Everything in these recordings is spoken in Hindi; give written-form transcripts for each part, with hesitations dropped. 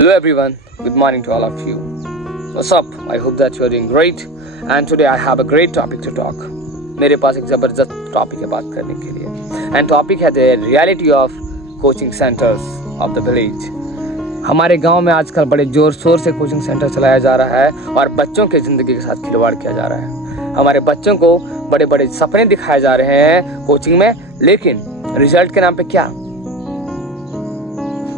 Hello everyone, good morning to all of you. What's up? I hope that you are doing great and today I have a great topic to talk. मेरे पास एक ज़बरदस्त टॉपिक है बात करने के लिए एंड टॉपिक है the reality of coaching centres of the village. हमारे गांव में आजकल बड़े ज़ोर शोर से कोचिंग सेंटर चलाया जा रहा है और बच्चों के ज़िंदगी के साथ खिलवाड़ किया जा रहा है। हमारे बच्चों को बड़े बड़े सपने दिखाए जा रहे हैं कोचिंग में, लेकिन रिजल्ट के नाम पे क्या?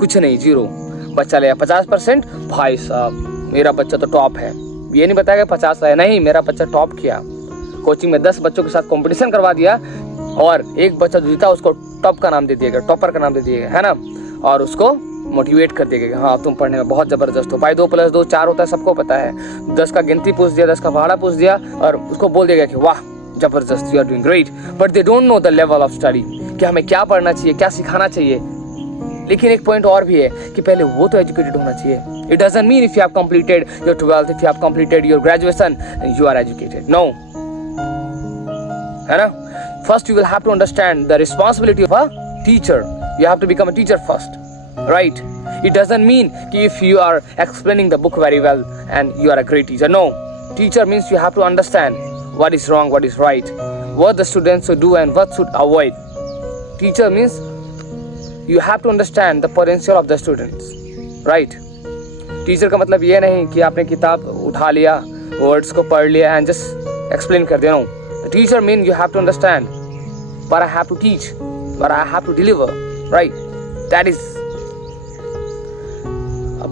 कुछ नहीं, जीरो। बच्चा लिया 50%, भाई साहब मेरा बच्चा तो टॉप है। ये नहीं बताया 50 लाया, नहीं, मेरा बच्चा टॉप किया। कोचिंग में 10 बच्चों के साथ कंपटीशन करवा दिया और एक बच्चा जो जीता उसको टॉप का नाम दे दिया गया, टॉपर का नाम दे दिया गया, है ना। और उसको मोटिवेट कर दिया गया, हाँ तुम पढ़ने में बहुत ज़बरदस्त हो भाई, 2 + 2 4 होता है, सबको पता है। 10 का गिनती पूछ दिया, 10 का भाड़ा पूछ दिया और उसको बोल दिया गया कि वाह जबरदस्त, you are doing great, but they don't know the level of study कि हमें क्या पढ़ना चाहिए, क्या सिखाना चाहिए। लेकिन एक पॉइंट और भी है कि पहले वो तो एजुकेटेड होना चाहिए। It doesn't mean if you have completed your 12th, if you have completed your graduation you are educated, no, है ना। First you will have to understand the responsibility of a teacher, you have to become a teacher first, right. It doesn't mean कि if you are explaining the book very well and you are a great teacher, no. Teacher means you have to understand what is wrong, what is right, what the students should do and what should avoid. Teacher means you have to understand the potential of the students, right? Teacher का मतलब ये नहीं कि आपने किताब उठा लिया, words को पढ़ लिया and just explain कर दिया, no. The teacher means you have to understand what I have to teach, what I have to deliver, right? That is.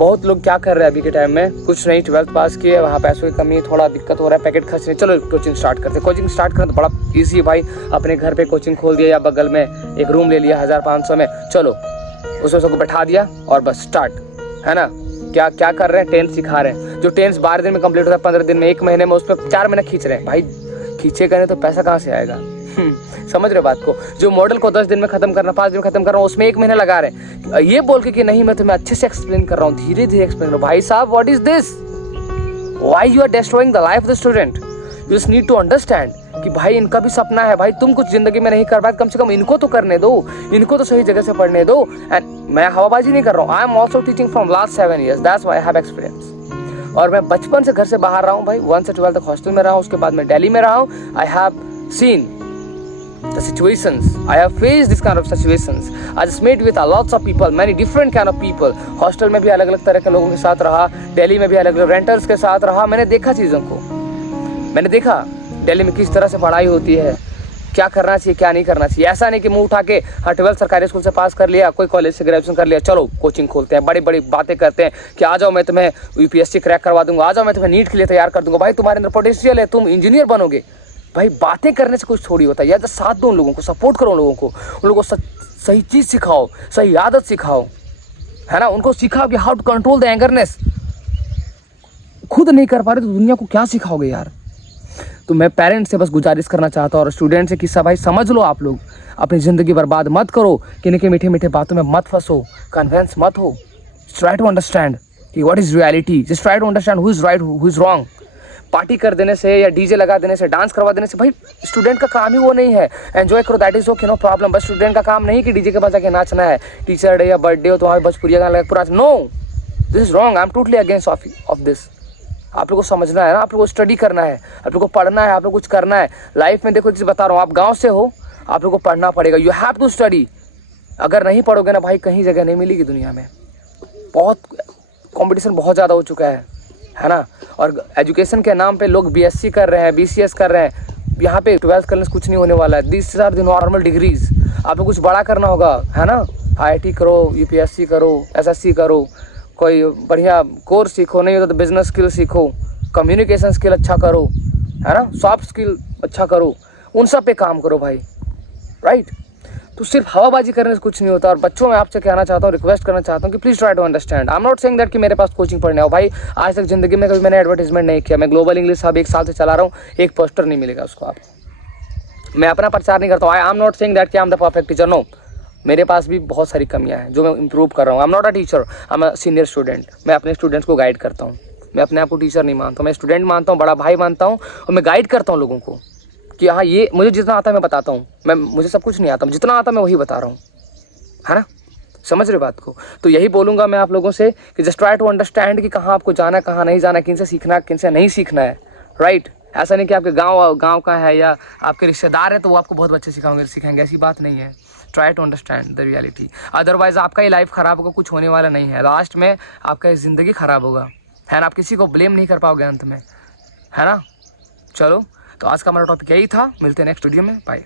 बहुत लोग क्या कर रहे हैं अभी के टाइम में, कुछ नहीं, 12th पास किए, वहाँ पैसों की कमी, थोड़ा दिक्कत हो रहा है, पैकेट खर्चने, चलो कोचिंग स्टार्ट करते हैं। कोचिंग स्टार्ट करना तो बड़ा इजी है भाई, अपने घर पे कोचिंग खोल दिया या बगल में एक रूम ले लिया 1500 में, चलो उसमें सबको बैठा दिया और बस स्टार्ट, है ना। क्या क्या कर रहे हैं, टेंथ सिखा रहे हैं। जो टेंथ 12 दिन में कंप्लीट होता है, 15 दिन में, 1 महीने में, उस पर 4 महीने खींच रहे हैं भाई। खींचेगा नहीं तो पैसा कहाँ से आएगा? समझ रहे बात को। जो मॉडल को 10 दिन में खत्म करना, 5 दिन में खत्म कर रहा हूँ, उसमें 1 महीना लगा रहे हैं, ये बोल के कि नहीं मैं तुम्हें अच्छे से एक्सप्लेन कर रहा हूँ, धीरे धीरे एक्सप्लेन कर रहा हूँ। भाई साहब what is this? Why you are destroying the life of the student? You just need to understand कि भाई इनका भी सपना है, भाई तुम कुछ जिंदगी में नहीं कर पाए, कम से कम इनको तो करने दो, इनको तो सही जगह से पढ़ने दो। एंड मैं हवाबाजी नहीं कर रहा हूँ, I am also teaching from last 7 years, that's why I have experience. और मैं बचपन से घर से बाहर रहा हूँ भाई, 1 से 12 तक हॉस्टल में रहा हूँ, उसके बाद मैं दिल्ली में रहा हूँ। I have seen the situations, I have faced this kind of situations, I just met with a lots of people, many different kind of people. Hostel में भी अलग अलग तरह के लोगों के साथ रहा, दिल्ली में भी अलग अलग रेंटर्स के साथ रहा। मैंने देखा चीज़ों को, मैंने देखा दिल्ली में किस तरह से पढ़ाई होती है, क्या करना चाहिए क्या नहीं करना चाहिए। ऐसा नहीं कि मुंह उठा के हाँ 12th सरकारी स्कूल से पास कर लिया, कोई कॉलेज से ग्रेजुएशन कर लिया, चलो कोचिंग खोलते हैं, बड़ी बड़ी बातें करते हैं कि आ जाओ मैं तुम्हें UPSC क्रैक करवा दूंगा, आ जाओ मैं तुम्हें नीट के लिए तैयार कर दूंगा, भाई तुम्हारे अंदर पोटेंशियल है, तुम इंजीनियर बनोगे। भाई बातें करने से कुछ थोड़ी होता है, या तो साथ दो उन लोगों को, सपोर्ट करो उन लोगों को, उन लोगों को सही चीज़ सिखाओ, सही आदत सिखाओ, है ना। उनको सिखाओ कि how to control the angerness. खुद नहीं कर पा रहे तो दुनिया को क्या सिखाओगे यार। तो मैं पेरेंट्स से बस गुजारिश करना चाहता हूँ और स्टूडेंट से कि सब भाई समझ लो, आप लोग अपनी ज़िंदगी बर्बाद मत करो, किन्हीं के मीठे मीठे बातों में मत फंसो, कन्वेंस मत हो। ट्राई टू अंडरस्टैंड कि what is reality, just try to understand who is right who is wrong. Party कर देने से या डीजे लगा देने से, डांस करवा देने से, भाई स्टूडेंट का काम ही वो नहीं है। एंजॉय करो, that is okay, no problem. बस स्टूडेंट का काम नहीं कि डीजे के पास जाके नाचना है, टीचर डे या बर्थडे हो तो वहाँ भोजपुरिया गाना लगा पूरा, no, this is wrong, I am totally against of this. आप लोग को समझना है ना, आप लोग को स्टडी करना है, आप लोग को पढ़ना है, आप लोग कुछ करना है लाइफ में। देखो चीज़ बता रहा हूँ, आप गाँव से हो, आप लोग को पढ़ना पड़ेगा, यू हैव टू स्टडी। अगर नहीं पढ़ोगे ना भाई, कहीं जगह नहीं मिलेगी दुनिया में। बहुत कॉम्पिटिशन बहुत ज़्यादा हो चुका है ना। और एजुकेशन के नाम पे लोग BSc कर रहे हैं, BCS कर रहे हैं, यहाँ पे 12th करने से कुछ नहीं होने वाला है। These are the normal degrees. आपको कुछ बड़ा करना होगा, है ना, IIT करो, UPSC करो, SSC करो, कोई बढ़िया कोर्स सीखो, नहीं होता तो बिजनेस स्किल सीखो, कम्युनिकेशन स्किल अच्छा करो, है ना, सॉफ्ट स्किल अच्छा करो, उन सब पे काम करो भाई, राइट। तो सिर्फ हवाबाजी करने से कुछ नहीं होता। और बच्चों में आपसे कहना चाहता हूँ, रिक्वेस्ट करना चाहता हूँ कि please try to understand. I am not saying that कि मेरे पास कोचिंग पढ़ने आओ भाई, आज तक ज़िंदगी में कभी मैंने एडवर्टाइजमेंट नहीं किया। मैं ग्लोबल इंग्लिश हब 1 साल से चला रहा हूँ, एक पोस्टर नहीं मिलेगा उसको आप। मैं अपना प्रचार नहीं करता हूँ। I am not saying that कि I am the perfect teacher, no, मेरे पास भी बहुत सारी कमियाँ हैं जो मैं इंप्रूव कर रहा हूँ। I am not a teacher, I am a senior student. मैं अपने स्टूडेंट्स को गाइड करता हूँ, मैं अपने आप को टीचर नहीं मानता हूँ, मैं स्टूडेंट मानता हूँ, बड़ा भाई मानता हूँ, और मैं गाइड करता हूँ लोगों को कि हाँ ये मुझे जितना आता है मैं बताता हूँ। मुझे सब कुछ नहीं आता, जितना आता मैं वही बता रहा हूँ, है ना। समझ रहे बात को? तो यही बोलूँगा मैं आप लोगों से कि जस्ट ट्राई टू अंडरस्टैंड कि कहाँ आपको जाना है, कहाँ नहीं जाना है, किन से सीखना है, किन से नहीं सीखना है, राइट? ऐसा नहीं कि आपके गाँव का है या आपके रिश्तेदार है तो वो आपको बहुत अच्छे सिखाएंगे, ऐसी बात नहीं है। Try to understand the reality, otherwise आपका ही लाइफ ख़राब होगा, कुछ होने वाला नहीं है। लास्ट में आपका ज़िंदगी ख़राब होगा, है ना? आप किसी को ब्लेम नहीं कर पाओगे अंत में, है ना? चलो, तो आज का हमारा टॉपिक यही था। मिलते हैं नेक्स्ट वीडियो में, बाय।